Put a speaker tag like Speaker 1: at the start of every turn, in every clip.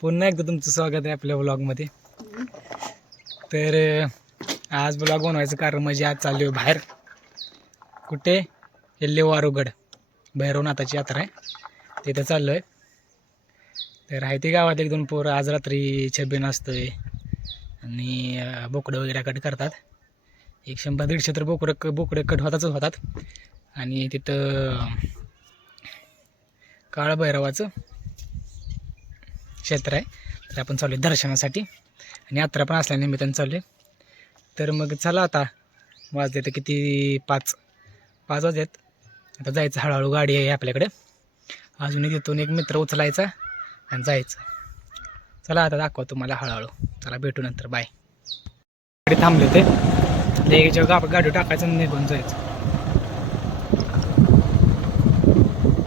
Speaker 1: पुन्हा एकदा तुमचं स्वागत आहे आपल्या ब्लॉगमध्ये तर आज ब्लॉग बनवायचं कारण म्हणजे आज चाललो आहे बाहेर. कुठे? एल्ले वारुगड. भैरवनाथाची यात्रा आहे. तिथं चाललो आहे तर आहे ते गावात एक दोन पोरं. आज रात्री छबिन असतोय. आणि बोकडं वगैरे कट करतात. एक शंभर दीडशे तर बोकडं क बोकडे कट होताच होतात. आणि तिथं काळा भैरवाचं क्षेत्र आहे. तर आपण चालू आहे दर्शनासाठी. आणि यात्रा पण असल्यानिमित्तानं चालू आहे तर मग चला आता. वाजले तर किती? पाच. पाच वाजलेत. आता जायचं हळूहळू. गाडी आहे आपल्याकडे. अजूनही तिथून एक मित्र उचलायचा आणि जायचं. चला आता दाखवा तुम्हाला हळूहळू. चला भेटू नंतर. बाय. गाडी थांबले होते. लगेच गा गाडी टाकायचं आणि निघून जायचं.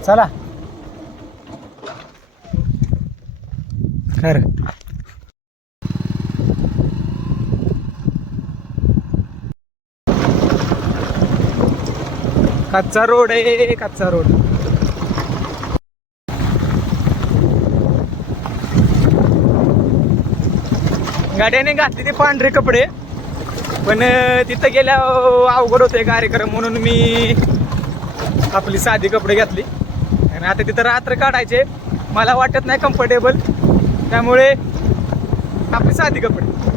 Speaker 1: चला. खरं. कच्चा रोड आहे कच्चा रोड. गाड्याने घातले ते पांढरे कपडे पण तिथं गेल्या अवघड होते कार्यक्रम म्हणून मी आपली साधी कपडे घातली. आणि आता तिथं रात्र काढायचे. मला वाटत नाही कम्फर्टेबल त्यामुळे आपले साधी कपडे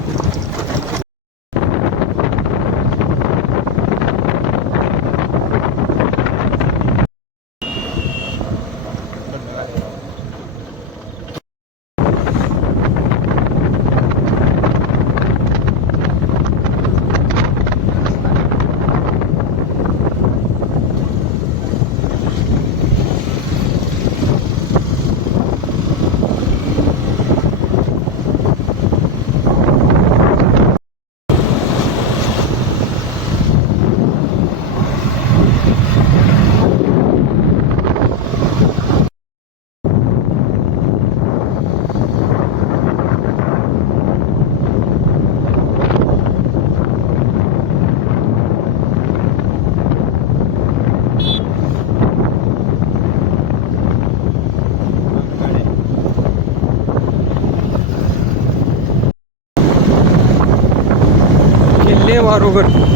Speaker 1: किल्ले वारुगड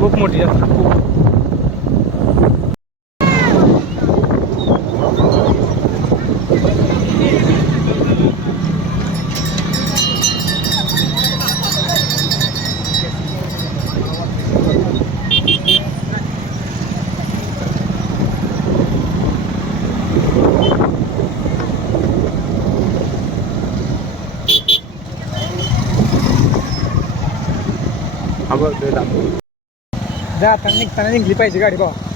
Speaker 1: खूप मोठी यात्रा खूप जाताना निघताना निघली पाहिजे गाडी भावा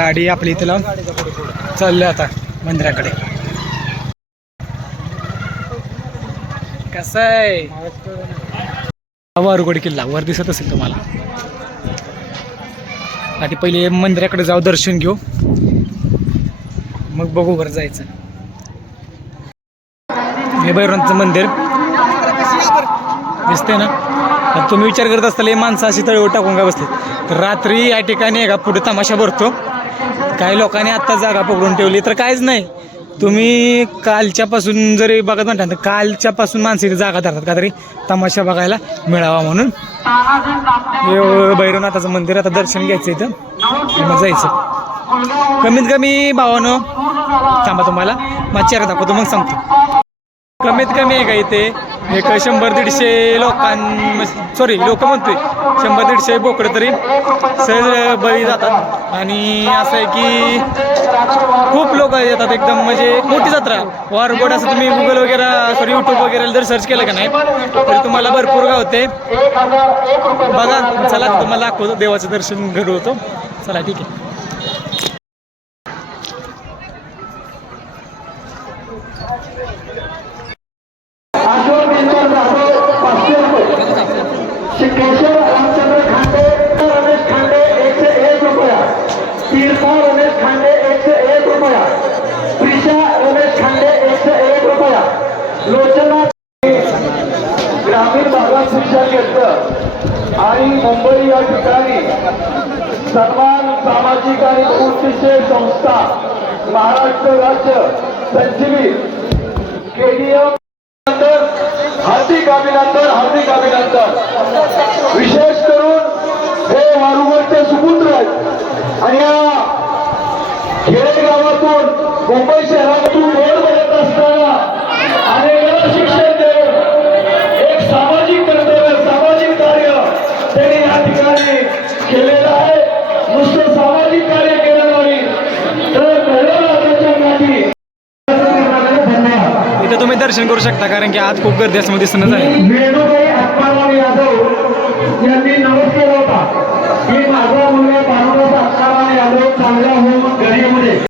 Speaker 1: गाडी आपली इथे लावून चाललो आता मंदिराकडे. कसं आहे? वारुगड किल्ला वर दिसत असेल तुम्हाला. आधी पहिले मंदिराकडे जाऊ दर्शन घेऊ. मग बघू वर जायचं. हे भैरवांचं मंदिर. दिसते ना? तुम्ही विचार करत असताल हे माणसं अशी तळीवर टाकून का बसते तर रात्री या ठिकाणी एका पुढे तमाशा भरतो. काही लोकांनी आत्ता जागा पकडून ठेवली तर काहीच नाही. तुम्ही कालच्यापासून जरी बघत म्हणता तर कालच्यापासून माणसं जागा धरतात का तरी? तमाशा बघायला मिळावा म्हणून. भैरवनाथाचं मंदिर आता दर्शन घ्यायचं इथं. मग जायचं. कमीत कमी भावानं थांबा तुम्हाला. मग चेहरा दाखवतो मग सांगतो. कमीत कमी आहे का इथे? एक शंभर दीडशे लोकां सॉरी लोक म्हणतोय. शंभर दीडशे बोकडं तरी सहज बळी जातात. आणि असं आहे की खूप लोक येतात एकदम म्हणजे मोठी जत्रा. वारगोड असं तुम्ही गुगल वगैरे सॉरी यूट्यूब वगैरे जर सर्च केलं का नाही तर तुम्हाला भरपूर गावते. बघा चला तुम्हाला दाखवतो देवाचं दर्शन घडवतो. चला ठीक आहे.
Speaker 2: आणि मुंबई या ठिकाणी सन्मान सामाजिक आणि बहुउद्देशीय संस्था महाराष्ट्र राज्य संजीवी केडीएम हार्दिक अभिनंदन हार्दिक अभिनंदन. विशेष करून हे वारुगडचे सुपुत्र आहेत. आणि या खेडेगावातून मुंबई शहरातून रोड बघत असताना अनेक या ठिकाणी केलेलं आहे. नुसतं सामाजिक कार्य केलं नाही. तर घडवण्याच्या गाठी धन्यवाद
Speaker 1: इथं तुम्ही दर्शन करू शकता कारण की आज खूप गर्दी असं दिसणं झाली
Speaker 2: वेणुबाई अप्पाराव यादव यांनी नमूद केला होता. की माझा मुलगा यादव चांगला होऊन घरी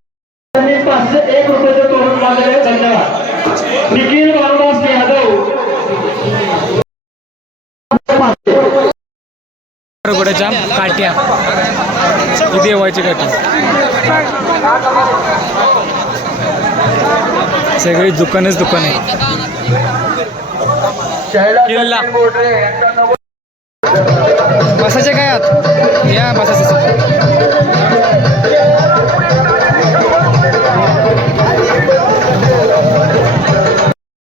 Speaker 1: रगोड्याच्या काट्या. ही देवाची काठी. सगळी दुकानच दुकान आहे. किल्ला. बसायचे काय आत? या बसायचं.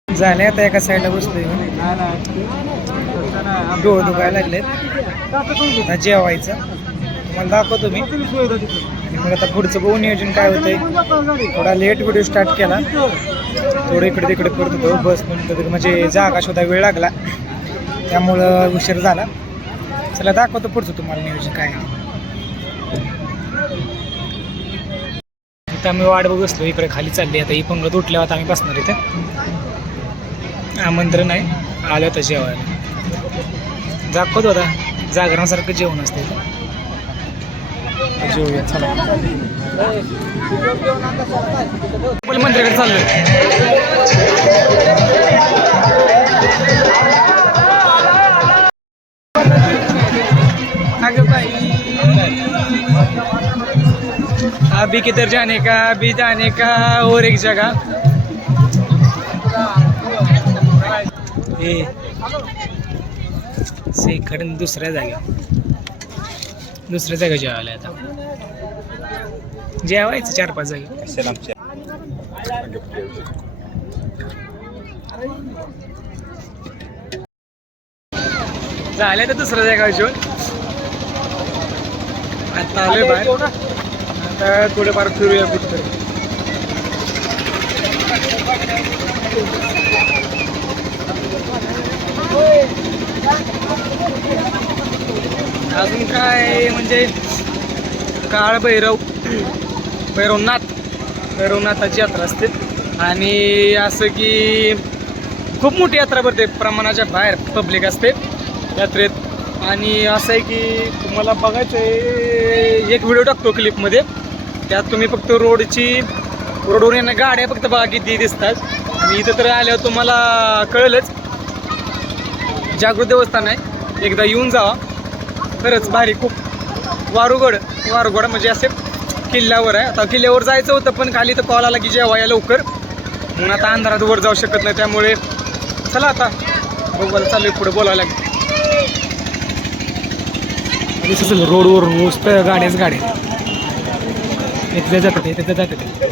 Speaker 1: झाले आता एका साईडला बसलोय. डोळ दुखायला लागलेत. जेवायचं. तुम्हाला दाखवतो मी. आणि मग आता पुढचं बघू नियोजन काय होतंय. थोडा लेट व्हिडिओ स्टार्ट केला. थोडं इकडे तिकडे करत होतो. बस नंतर म्हणजे जागा शोधा वेळ लागला. त्यामुळं उशीर झाला. चला दाखवतो पुढचं तुम्हाला नियोजन काय इथं आम्ही वाट बघ बसलो इकडे खाली चालली. आता ही पंगत उठल्यावर आता आम्ही बसणार इथे. आमंत्रण आहे. आलं तर जेवायला. दाखवतो आता. जागरणासारखं जेवण असते. जेवूया चला. मंदिराकडे चाललोय अभी किधर जाने का अभी जाने का और एक जगह. हे सेकंड दुसऱ्या जाग्या दुसऱ्या जागा जेवायला आता जेवायचं चार पाच जागे. झाल्या तर दुसऱ्या जागा जेवण. आता आलोय बाहेर. आता थोडेफार फिरूया कुठतरी. अजून काय म्हणजे काळ भैरव भैरवनाथ भैरवनाथाची यात्रा असते. आणि असं की खूप मोठी यात्रा भरते प्रमाणाच्या बाहेर पब्लिक असते यात्रेत. आणि असं आहे की तुम्हाला बघायचं आहे एक व्हिडिओ टाकतो क्लिपमध्ये त्यात तुम्ही फक्त रोडची रोडवर येणं गाड्या फक्त बघा किती दिसतात. आणि इथं तर आल्यावर तुम्हाला कळलंच. जागृत देवस्थान आहे. एकदा येऊन जावा. खरंच भारी खूप. वारुगड वारुगड म्हणजे असे किल्ल्यावर आहे. आता किल्ल्यावर जायचं होतं पण खाली तर कॉल आला की जेव्हा या लवकर. म्हणून आता अंधारात वर जाऊ शकत नाही त्यामुळे चला आता. बघायला चालू पुढे बोलायला दिसत रोडवर नुसतं गाड्याच गाड्या. इथल्या जातात तिथल्या जातात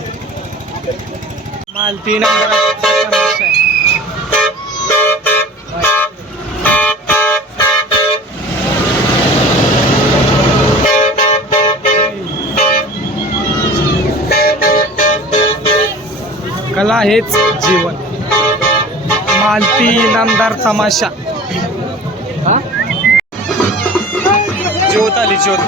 Speaker 1: मालती कला हेच जीवन. मालती नामदार तमाशा. हा? ज्योत आली ज्योत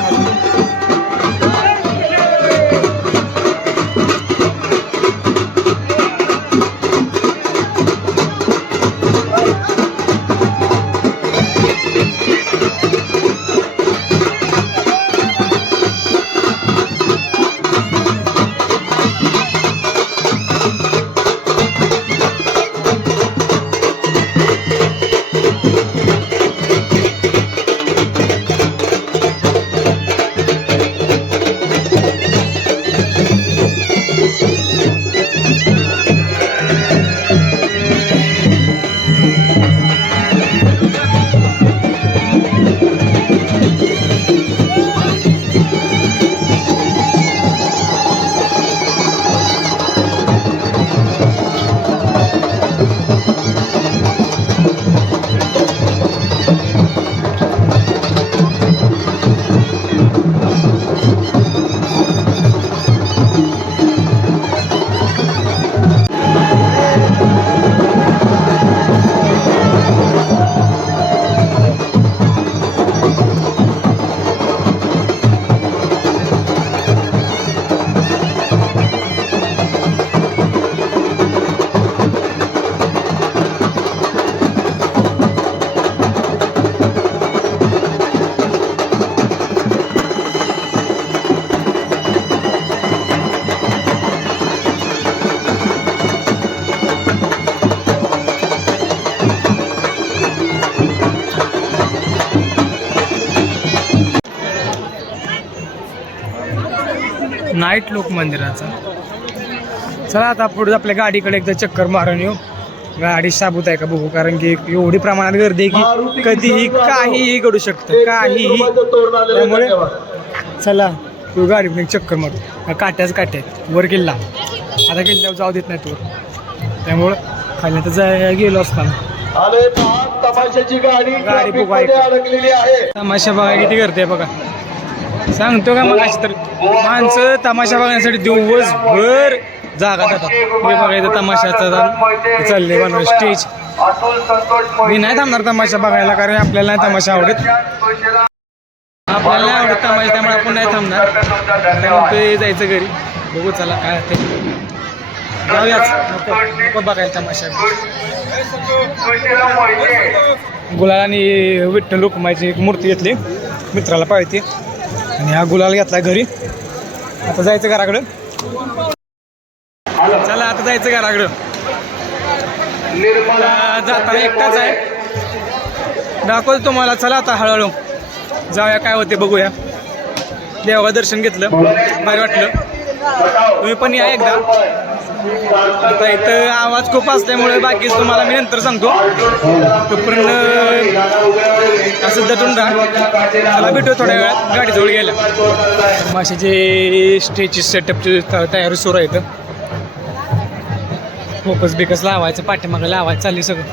Speaker 1: नाईट लोक मंदिराचा. चला आता पुढे आपल्या गाडीकडे एकदा चक्कर मारून येऊ. गाडी साबूत आहे का बघू कारण की एवढी प्रमाणात गर्दी आहे की कधीही काहीही घडू शकतं काहीही. त्यामुळे चला तू गाडी चक्कर मारू. काट्याच काट्या. वर किल्ला. आता किल्ल्यावर जाऊ देत नाही तू त्यामुळं खाली तर जाय गेलो असताना.
Speaker 2: तमाशाची गाडी
Speaker 1: गाडी बघा तमाशा बघा किती आहे बघा. सांगतो का मग असे तर माणसं तमाशा बघण्यासाठी दिवसभर जागा जातात हे बघायचं तमाशाचा चालले बनव स्टेज मी नाही थांबणार तमाशा बघायला कारण आपल्याला नाही तमाशा आवडत. आपल्याला नाही आवडत तमाशा त्यामुळे आपण नाही थांबणार. काय जायचं घरी. बघू चला काय ते जाऊयाच बघायला तमाशा. गुलाल आणि विठ्ठल रुक्माची एक मूर्ती घेतली. मित्राला पाहिजे आणि हा गुलाल घेतला घरी. आता जायचं घराकडं. चला आता जायचं घराकडं. जाताना एकटाच आहे. दाखवतो तुम्हाला. चला आता हळूहळू. जाऊया काय होते बघूया. देवा दर्शन घेतलं. भारी वाटलं. तुम्ही पण या एकदा. आता इथं आवाज खूप असल्यामुळे बाकी तुम्हाला मी नंतर सांगतो. तोपर्यंत असं दटून राहा. चला भेटू थोड्या वेळात. गाडीजवळ गेला माशाचे स्टेजची सेटअपची तयारी सुरू आहे इथं. फोकस बिकस लावायचं पाठीमागं लावायचं चालली सगळं.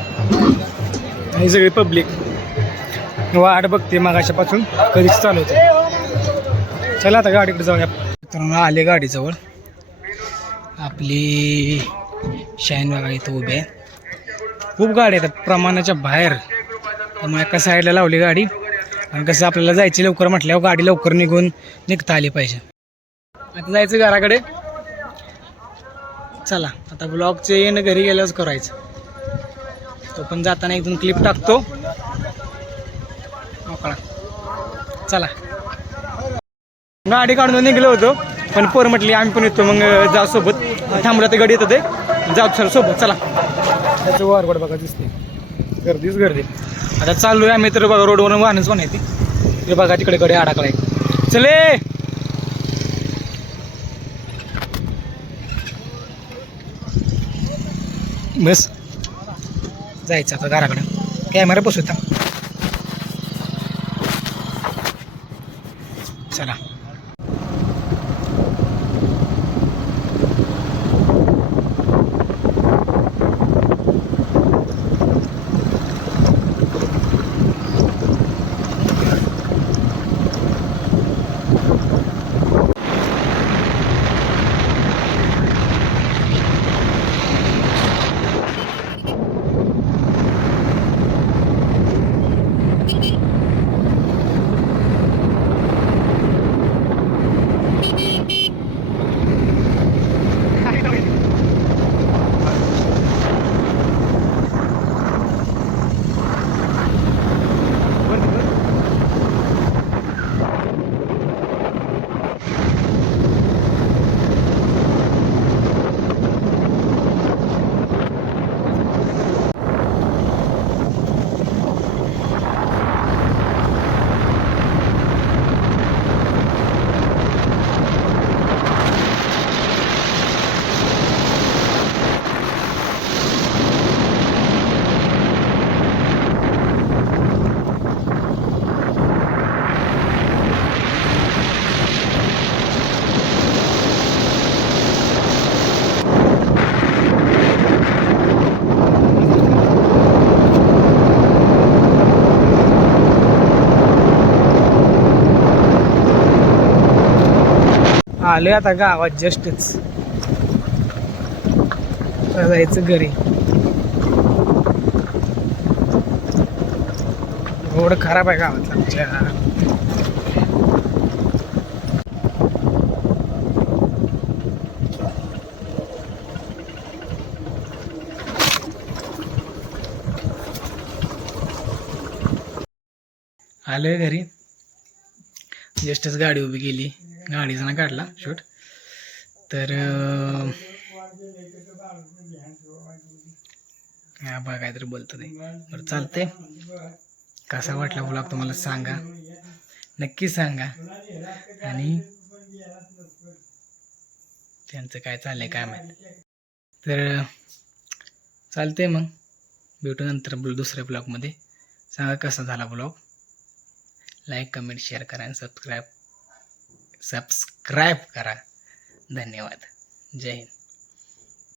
Speaker 1: ही सगळी पब्लिक वाट बघते मागाशापासून कधीच चालू होते चला आता गाडीकडे जाऊया. मित्रांनो आले गाडीजवळ. आपली शाईन बघा इथं उभी आहे खूप गाड्या आहेत. प्रमाणाच्या बाहेर. त्यामुळे एका साईडला लावली गाडी. आणि कसं आपल्याला जायची लवकर म्हटल्यावर गाडी लवकर निघून निघता आली पाहिजे. आता जायचं घराकडे. चला आता ब्लॉगचे येणं घरी गेल्यावर करायचं. तो पण जाताना एक दोन क्लिप टाकतो. मोकळा. चला. गाडी काढून निघलो होतो. पण पोर म्हटली आम्ही पण येतो. मग जा सोबत. थांबलं तर गाडी येतं ते. जाऊ सर सोबत चला. त्याचं वारगड बघा दिसते गर्दीच गर्दी. आता चाललोय आम्ही तर बघा रोडवरून वाहनच पण येते. ते बघा तिकडे कडे अडकलाय. चले! बस. जायचं आता घराकडे. कॅमेरा बसवता. चला. आलोय आता गावात जस्टच. जायचं घरी. रोड खराब आहे गावातला आमच्या. आलोय घरी. जस्टच गाडी उभी केली. गाडीचा ना काढला शूट तर हा बघा काहीतरी बोलतो ते. बरं चालते कसा वाटला ब्लॉग तुम्हाला सांगा. नक्की सांगा. आणि त्यांचं काय चाललंय काय माहिती. तर चालते मग. भेटू नंतर बोल दुसऱ्या ब्लॉगमध्ये सांगा कसा झाला ब्लॉग लाईक कमेंट शेअर करा आणि सबस्क्राईब सबस्क्राईब करा. धन्यवाद. जय हिंद.